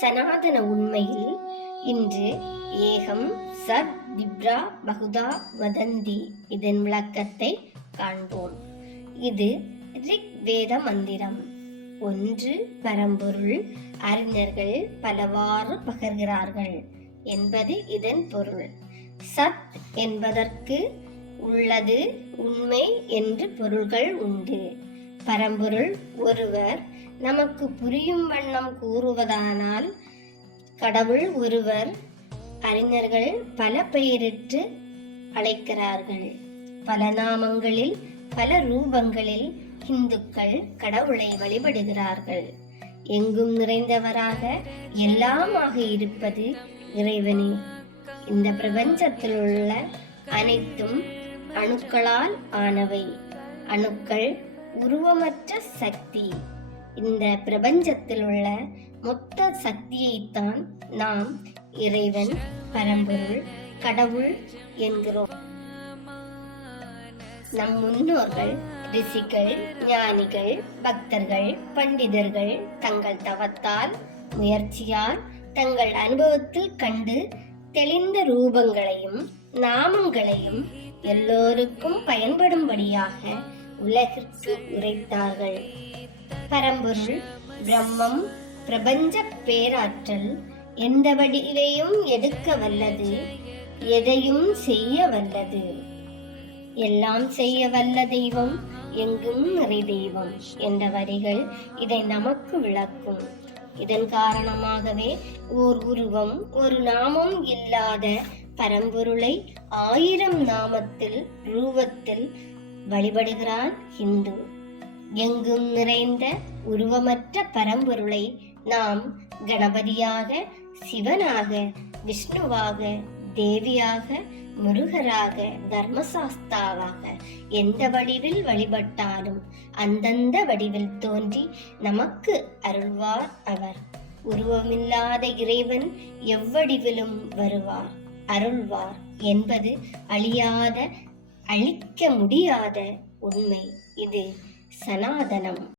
சனாதன உண்மையில் இன்று ஏகம் சத் திப்ரா பகுதா வதந்தி இதன் விளக்கத்தை காண்போம். இது ரிக் வேத மந்திரம். ஒன்று பரம்பொருள் அறிஞர்கள் பலவாறு பகர்கிறார்கள் என்பது இதன் பொருள். சத் என்பதற்கு உள்ளது உண்மை என்று பொருள்கள் உண்டு. பரம்பொருள் ஒருவர் நமக்கு புரியும் வண்ணம் கூறுவதானால் கடவுள் ஒருவர் அறிஞர்கள் பல பெயரிட்டு அழைக்கிறார்கள். பல நாமங்களில் பல ரூபங்களில் இந்துக்கள் கடவுளை வழிபடுகிறார்கள். எங்கும் நிறைந்தவராக எல்லாமாக இருப்பது இறைவனே. இந்த பிரபஞ்சத்தில் உள்ள அனைத்தும் அணுக்களால் ஆனவை. அணுக்கள் உருவமற்ற சக்தி. இந்த பிரபஞ்சத்தில் உள்ள மொத்த சக்தியைத்தான் நாம் இறைவன் பரம்பொருள் கடவுள் என்கிறோம். நம் முன்னோர்கள் ரிஷிகள் ஞானிகள் பக்தர்கள் பண்டிதர்கள் தங்கள் தவத்தால் முயற்சியால் தங்கள் அனுபவத்தில் கண்டு தெளிந்த ரூபங்களையும் நாமங்களையும் எல்லோருக்கும் பயன்படும்படியாக உலகிற்கு உரைத்தார்கள். பரம்பொருள் பிரம்மம் பிரபஞ்ச பேராற்றல் எந்த வடிவையும் எடுக்க வல்லது எதையும் செய்ய வல்லது. எல்லாம் செய்ய வல்ல தெய்வம் எங்கும் நிறை தெய்வம் என்ற வரிகள் இதை நமக்கு விளக்கும். இதன் காரணமாகவே ஓர் உருவம் ஒரு நாமம் இல்லாத பரம்பொருளை ஆயிரம் நாமத்தில் ரூபத்தில் வழிபடுகிறான் ஹிந்து. எங்கும் நிறைந்த உருவமற்ற பரம்பொருளை நாம் கணபதியாக சிவனாக விஷ்ணுவாக தேவியாக முருகராக தர்மசாஸ்தாவாக எந்த வடிவில் வழிபட்டாலும் அந்தந்த வடிவில் தோன்றி நமக்கு அருள்வார் அவர். உருவமில்லாத இறைவன் எவ்வடிவிலும் வருவார். அருள்வார் என்பது அழியாத அழிக்க முடியாத உண்மை இது. சனாதனம்.